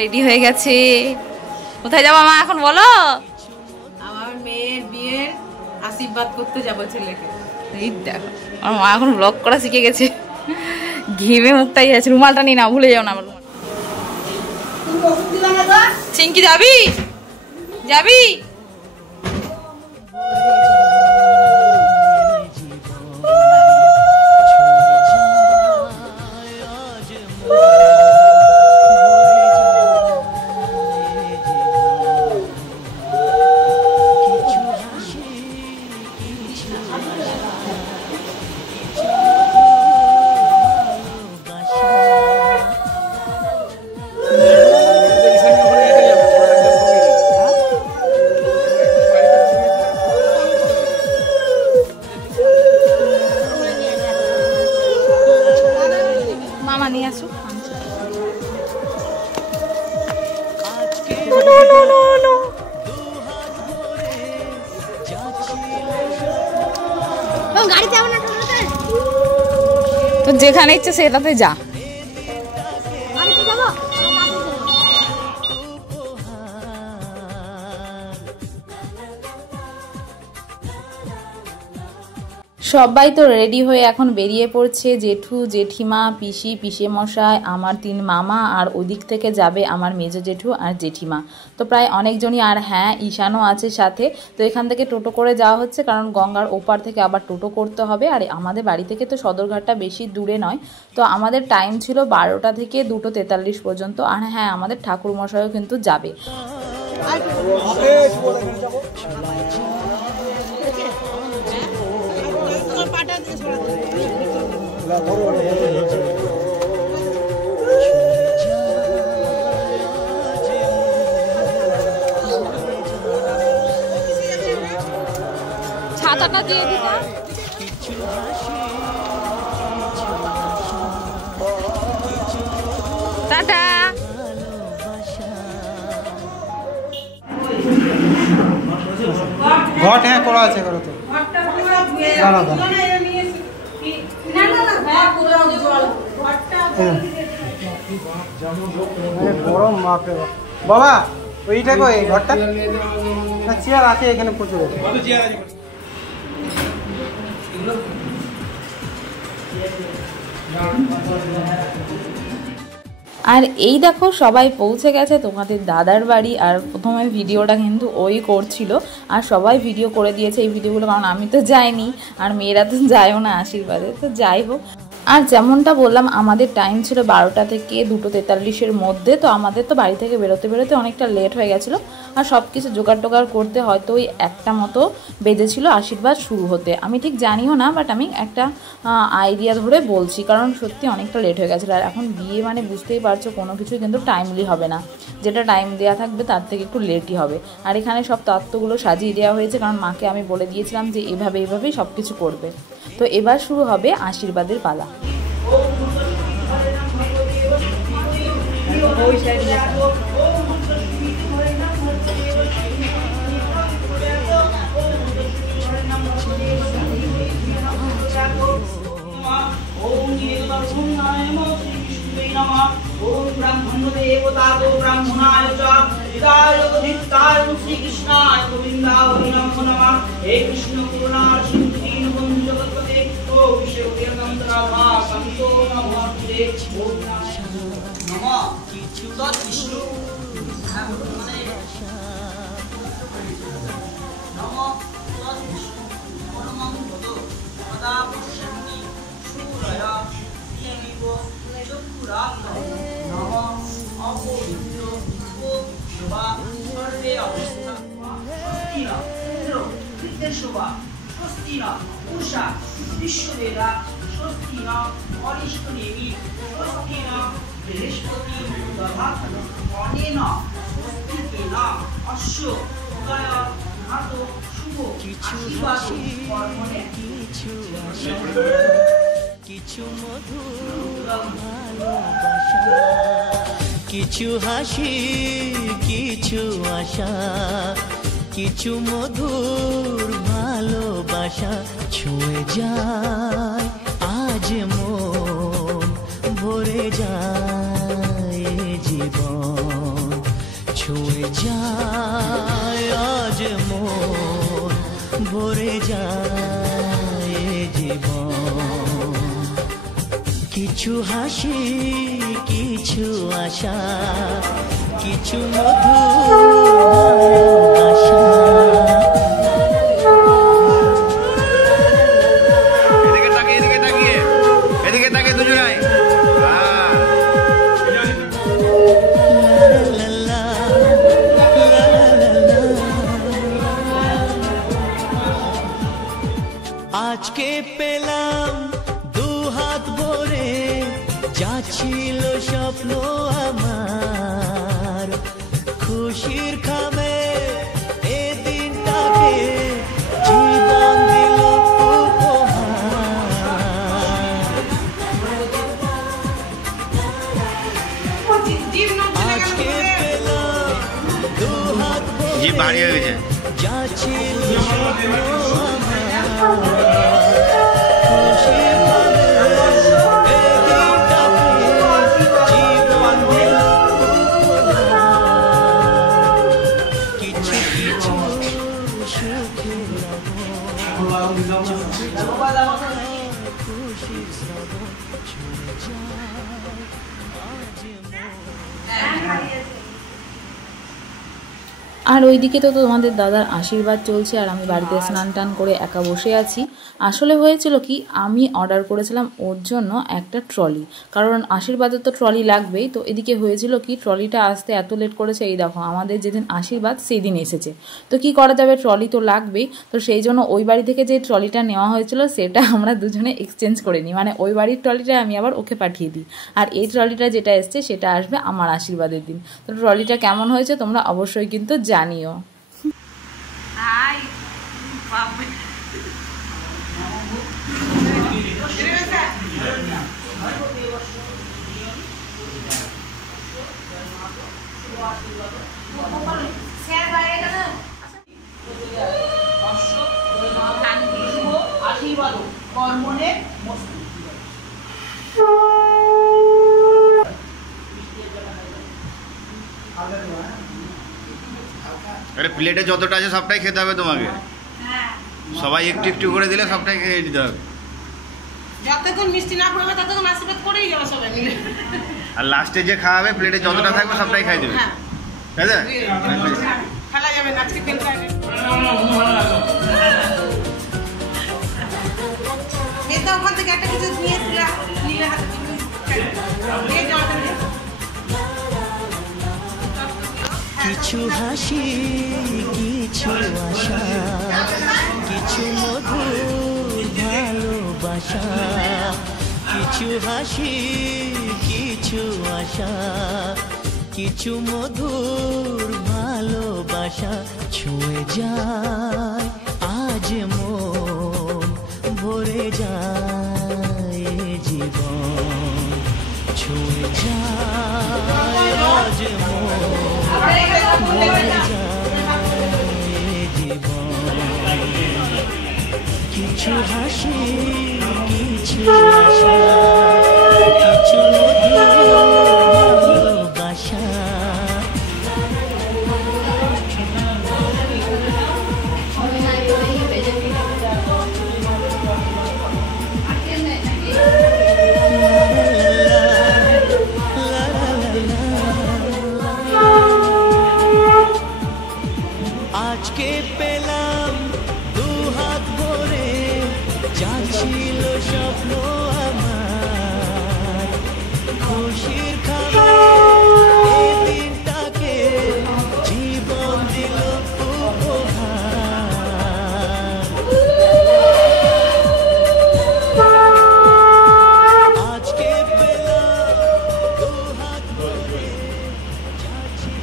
Ready হয়ে গেছে। কোথায় যাবো মা এখন বলো? আমার মেয়ের বিয়ের আশীর্বাদ করতে যাবো ছেলেকে। এই দেখো আমার মা এখন ব্লগ করা শিখে গেছে, ঘেমে মুখটাই আছে। রুমালটা নিয়ে না, ভুলে যাও না আমার রুমাল। চিঙ্কি যাবি যাবি? মামা নিয়ে আসো। তো যেখানে ইচ্ছে সেটাতে যা। সবাই তো রেডি হয়ে এখন বেরিয়ে পড়ছে। জেঠু, জেঠিমা, পিসি, পিসেমশাই, আমার 3 মামা, আর ওদিক থেকে যাবে আমার মেজো জেঠু আর জেঠিমা। তো প্রায় অনেকজনই, আর হ্যাঁ ঈশানও আছে সাথে। তো এখান থেকে টোটো করে যাওয়া হচ্ছে, কারণ গঙ্গার ওপার থেকে আবার টোটো করতে হবে। আর আমাদের বাড়ি থেকে তো সদরঘাটটা বেশি দূরে নয়। তো আমাদের টাইম ছিল 12টা থেকে 2:43 পর্যন্ত। আর হ্যাঁ আমাদের ঠাকুরমশাইও কিন্তু যাবে। ছাতাটা দিয়ে দিবা। টাটা। ঘট হ্যাঁ করা আছে করো তো। গরম বাবা ওইটা কো এই ঘরটা না চেয়ার আছে এখানে প্রচুর। আর এই দেখো সবাই পৌঁছে গেছে তোমাদের দাদার বাড়ি। আর প্রথমে ভিডিওটা কিন্তু ওই করছিল, আর সবাই ভিডিও করে দিয়েছে এই ভিডিওগুলো, কারণ আমি তো যাইনি আর মেয়েরা তো যায়ও না আশীর্বাদে। তো যাই হোক, আর যেমনটা বললাম আমাদের টাইম ছিল 12টা থেকে 2:43-এর মধ্যে। তো আমাদের তো বাড়ি থেকে বেরোতে বেরোতে অনেকটা লেট হয়ে গেছিলো, আর সব কিছু জোগাড় টোগাড় করতে হয়তো ওই 1টা মতো বেজেছিল আশীর্বাদ শুরু হতে। আমি ঠিক জানিও না, বাট আমি একটা আইডিয়া ধরে বলছি, কারণ সত্যি অনেকটা লেট হয়ে গেছিলো। আর এখন বিয়ে মানে বুঝতেই পারছো কোনো কিছুই কিন্তু টাইমলি হবে না, যেটা টাইম দেওয়া থাকবে তার থেকে একটু লেটই হবে। আর এখানে সব তত্ত্বগুলো সাজিয়ে দেওয়া হয়েছে, কারণ মাকে আমি বলে দিয়েছিলাম যে এভাবেই সব কিছু করবে। তো এবার শুরু হবে আশীর্বাদের পালা। ओम ब्रह्मण देवतातो ब्राह्मणाय च हिताय गोविन्दाय श्रीकृष्णाय गोविन्दाय नमो नमः। हे कृष्ण करुणा सिंधु दीनबन्धु जगत्पते ओ विश्वप्रियतंत्रा संतो नमोते ओम नमः तत्विष्णु माने नमः तत्विष्णु परमं भगवतो सदा पश्यन्ति सूरया यमिव কিছু মধুর ভালোবাসা, কিছু হাসি, কিছু আশা, কিছু মধুর ভালোবাসা ছুঁয়ে যায় আজ মন ভরে যায় ছুঁয়ে যায় আজ মন, ভরে যায় জীবন। কিছু হাসি, কিছু আশা, কিছু মধুর আশা। আজকে পেলাম দু হাত ভরে, যা ছিল স্বপ্ন আমার, খুশির খামে এ দিনটাকে জীবন দিল উপহার। আজকে পেলাম দু হাত ভরে, যা ছিল স্বপ্ন আমার, আর ওইদিকে তো তোমাদের দাদার আশীর্বাদ চলছে, আর আমি বাড়িতে স্নান টান করে একা বসে আছি। আসলে হয়েছিল কি, আমি অর্ডার করেছিলাম ওর জন্য একটা ট্রলি, কারণ আশীর্বাদের তো ট্রলি লাগবেই। তো এদিকে হয়েছিল কি, ট্রলিটা আসতে এত লেট করেছে, এই দেখো আমাদের যেদিন আশীর্বাদ সেই দিন এসেছে। তো কি করা যাবে, ট্রলি তো লাগবেই। তো সেই জন্য ওই বাড়ি থেকে যে ট্রলিটা নেওয়া হয়েছিল সেটা আমরা দুজনে এক্সচেঞ্জ করে নিই, মানে ওই বাড়ির ট্রলিটা আমি আবার ওকে পাঠিয়ে দিই, আর এই ট্রলিটা যেটা এসছে সেটা আসবে আমার আশীর্বাদের দিন। তো ট্রলিটা কেমন হয়েছে তোমরা অবশ্যই কিন্তু জানিও। আশীর্বাদ কর্মণে মস্তু। আরে প্লেটে যতটা আছে সবটাই খেতে হবে তোমাকে, সবাই একটু একটু করে দিলে সবটাই খেয়ে দিতে হবে। যতক্ষণ মিষ্টি না পড়বে ততক্ষণ আশীর্বাদ করেই যাবে সবাই মিলে। আর লাস্টে যে খাওয়াবে প্লেটে যতটা থাকবে সবটাই খাই দেবে, তাই না? খেলা যাবে না আজকে, খেলতে হবে। এটা ওখান থেকে একটা কিছু নিয়ে নিলে হাতে দিয়ে জলটা দিয়ে। কিছু হাসি, কিছু আশা, কিছু মধুর ভালোবাসা। কিছু হাসি, কিছু আশা, কিছু মধুর ভালোবাসা। ছুঁয়ে যায় আজ মন, ভরে যায় জীবন। ছুঁয়ে যায় আজ মন, ভরে যায় জীবন। কিছু হাসি, কিছু আশা, কিছু মধুর ভালোবাসা। আজকে পেলাম দু হাত ভরে, যা ছিল স্বপ্ন আমার, খুশির খামে এই দিনটাকে জীবন দিল উপহার। আজকে পেলাম দু হাত ভরে, যা ছিল।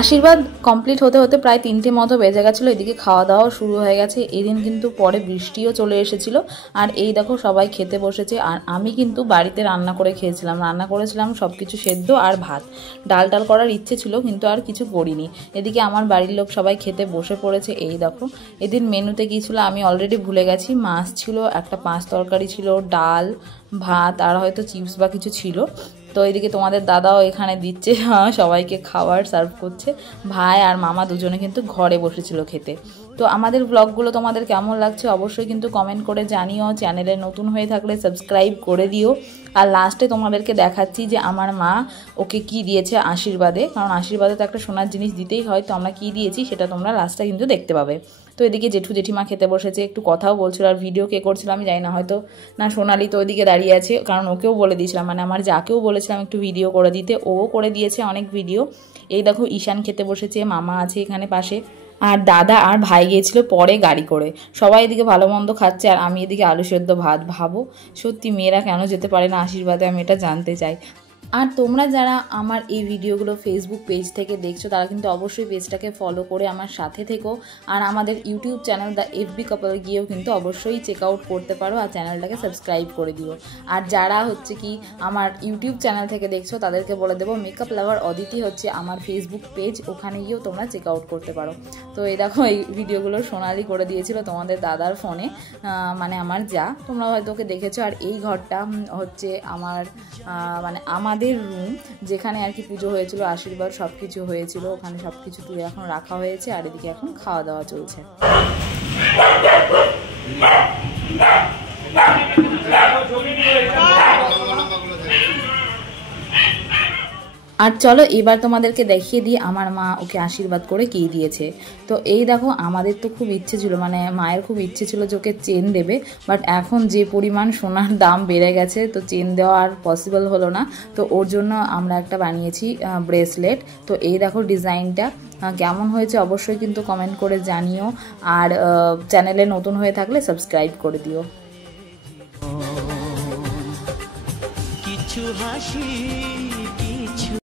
আশীর্বাদ কমপ্লিট হতে হতে প্রায় 3টে মতো বেজে গেছিলো। এদিকে খাওয়া দাওয়াও শুরু হয়ে গেছে। এদিন কিন্তু পরে বৃষ্টিও চলে এসেছিলো। আর এই দেখো সবাই খেতে বসেছে। আর আমি কিন্তু বাড়িতে রান্না করে খেয়েছিলাম, রান্না করেছিলাম সব কিছু সেদ্ধ আর ভাত। ডাল করার ইচ্ছে ছিল কিন্তু আর কিছু করিনি। এদিকে আমার বাড়ির লোক সবাই খেতে বসে পড়েছে। এই দেখো এদিন মেনুতে কী ছিল আমি অলরেডি ভুলে গেছি। মাছ ছিল, একটা পাঁচ তরকারি ছিল, ডাল, ভাত আর হয়তো চিপস বা কিছু ছিল। তো এদিকে তোমাদের দাদাও এখানে দিচ্ছে সবাইকে খাবার সার্ভ করছে। ভাই আর মামা দুজনে কিন্তু ঘরে বসেছিল খেতে। তো আমাদের ব্লগগুলো তোমাদের কেমন লাগছে অবশ্যই কিন্তু কমেন্ট করে জানিও। চ্যানেলে নতুন হয়ে থাকলে সাবস্ক্রাইব করে দিও। আর লাস্টে তোমাদেরকে দেখাচ্ছি যে আমার মা ওকে কি দিয়েছে আশীর্বাদে, কারণ আশীর্বাদে তো একটা সোনার জিনিস দিতেই হয়। তো আমরা কী দিয়েছি সেটা তোমরা লাস্টে কিন্তু দেখতে পাবে। তো এদিকে জেঠু জেঠিমা খেতে বসেছে, একটু কথাও বলছিল। আর ভিডিও কে করছিল আমি জানি না, হয়তো না সোনালি তো ওইদিকে দাঁড়িয়ে আছে, কারণ ওকেও বলে দিয়েছিলাম, মানে আমার যাকেও বলেছিলাম একটু ভিডিও করে দিতে, ও করে দিয়েছে অনেক ভিডিও। এই দেখো ঈশান খেতে বসেছে, মামা আছে এখানে পাশে, আর দাদা আর ভাই গিয়েছিল পরে গাড়ি করে। সবাই এদিকে ভালো মন্দ খাচ্ছে আর আমি এদিকে আলু সেদ্ধ ভাত। ভাবো সত্যি মেয়েরা কেন যেতে পারে না আশীর্বাদে, আমি এটা জানতে চাই। আর তোমরা যারা আমার এই ভিডিওগুলো ফেসবুক পেজ থেকে দেখছো তারা কিন্তু অবশ্যই পেজটাকে ফলো করে আমার সাথে থেকো। আর আমাদের ইউটিউব চ্যানেল দ্য এফবি কাপল গিয়েও কিন্তু অবশ্যই চেক আউট করতে পারো আর চ্যানেলটাকে সাবস্ক্রাইব করে দিও। আর যারা হচ্ছে কি আমার ইউটিউব চ্যানেল থেকে দেখছো তাদেরকে বলে দেবো মেকআপ লাভার অদিতি হচ্ছে আমার ফেসবুক পেজ, ওখানে গিয়েও তোমরা চেক আউট করতে পারো। তো এই দেখো এই ভিডিওগুলো সোনালি করে দিয়েছিল তোমাদের দাদার ফোনে, মানে আমার যা, তোমরা হয়তো ওকে দেখেছো। আর এই ঘরটা হচ্ছে আমার মানে আমাদের রুম, যেখানে আর কি পুজো হয়েছিল, আশীর্বাদ সব কিছু হয়েছিল, ওখানে সব কিছু তুলে এখন রাখা হয়েছে। আর এদিকে এখন খাওয়া দাওয়া চলছে। আর চলো এবার তোমাদেরকে দেখিয়ে দিই আমার মা ওকে আশীর্বাদ করে কী দিয়েছে। তো এই দেখো আমাদের তো খুব ইচ্ছে ছিল, মানে মায়ের খুব ইচ্ছে ছিল যে ওকে চেন দেবে, বাট এখন যে পরিমাণ সোনার দাম বেড়ে গেছে তো চেন দেওয়া আর পসিবল হলো না। তো ওর জন্য আমরা একটা বানিয়েছি ব্রেসলেট। তো এই দেখো ডিজাইনটা কেমন হয়েছে অবশ্যই কিন্তু কমেন্ট করে জানিও। আর চ্যানেলে নতুন হয়ে থাকলে সাবস্ক্রাইব করে দিও। কিছু হাসি